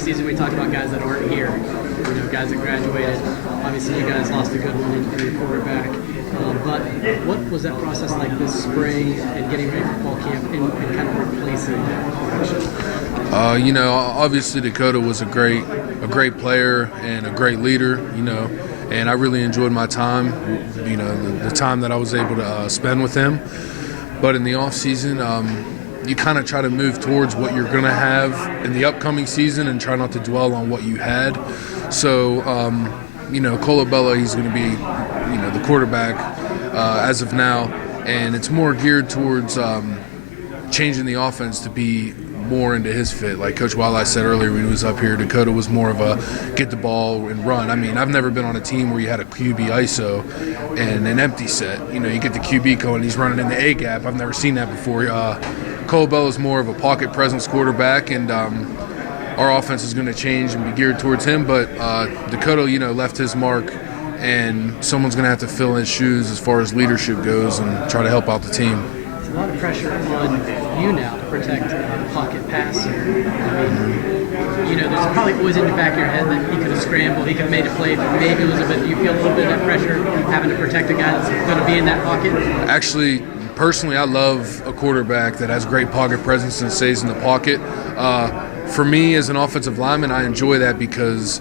preseason we talked about guys that aren't here, guys that graduated. Obviously, you guys lost a good one in your quarterback. But what was that process like this spring and getting ready for fall camp and kind of replacing that? Obviously Dakota was a great player and a great leader, and I really enjoyed my time, the time that I was able to spend with him. But in the off season, you kind of try to move towards what you're going to have in the upcoming season and try not to dwell on what you had. So, Colabella, he's going to be, the quarterback as of now, and it's more geared towards changing the offense to be more into his fit. Like Coach Wildeye said earlier when he was up here, Dakota was more of a get the ball and run. I mean, I've never been on a team where you had a QB ISO and an empty set. You get the QB going, he's running in the A gap. I've never seen that before. Colabella is more of a pocket presence quarterback, and our offense is going to change and be geared towards him. But Dakota, left his mark, and someone's going to have to fill his shoes as far as leadership goes and try to help out the team. It's a lot of pressure on you now to protect the pocket passer. I mean, there's probably always in the back of your head that he could have scrambled, he could have made a play, but maybe do you feel a little bit of that pressure having to protect a guy that's going to be in that pocket? Actually, personally, I love a quarterback that has great pocket presence and stays in the pocket. For me, as an offensive lineman, I enjoy that because,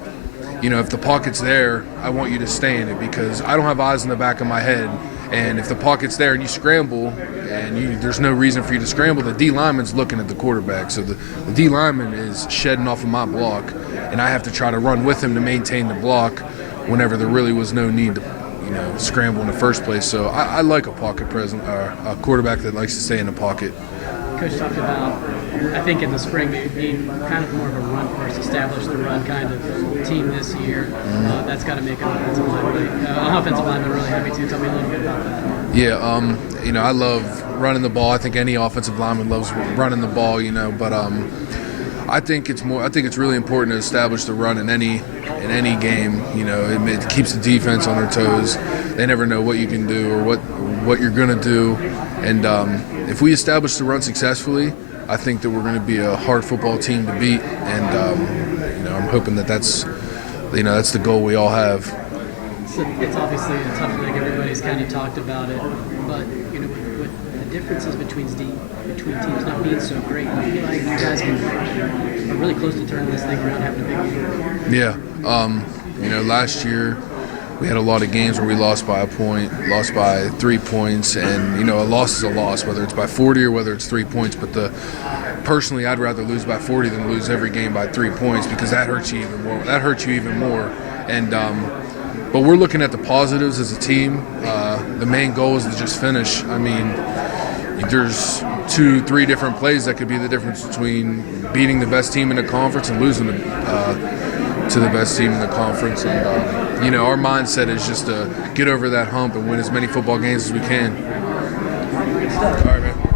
if the pocket's there, I want you to stay in it because I don't have eyes in the back of my head. And if the pocket's there and you scramble and there's no reason for you to scramble, the D lineman's looking at the quarterback. So the D lineman is shedding off of my block, and I have to try to run with him to maintain the block whenever there really was no need to scramble in the first place. So I like a pocket present, a quarterback that likes to stay in the pocket. Coach talked about, I think in the spring, being kind of more of a run first, establish the run kind of team this year. That's got to make an offensive lineman really happy too. Tell me a little bit about that. Yeah, I love running the ball. I think any offensive lineman loves running the ball, but I think it's really important to establish the run in any game. It keeps the defense on their toes. They never know what you can do or what you're going to do. And if we establish the run successfully, I think that we're going to be a hard football team to beat. And I'm hoping that's the goal we all have. So it's obviously a tough league. Everybody's kind of talked about it, but with the differences between teams not being so great, I feel like you guys are really close to turning this thing around, having a big year. Yeah. Last year we had a lot of games where we lost by a point, lost by 3 points, and a loss is a loss, whether it's by 40 or whether it's 3 points. But personally, I'd rather lose by 40 than lose every game by 3 points because that hurts you even more. And but we're looking at the positives as a team. The main goal is to just finish. I mean, there's 2-3 different plays that could be the difference between beating the best team in the conference and losing to the best team in the conference. And our mindset is just to get over that hump and win as many football games as we can. All right, man.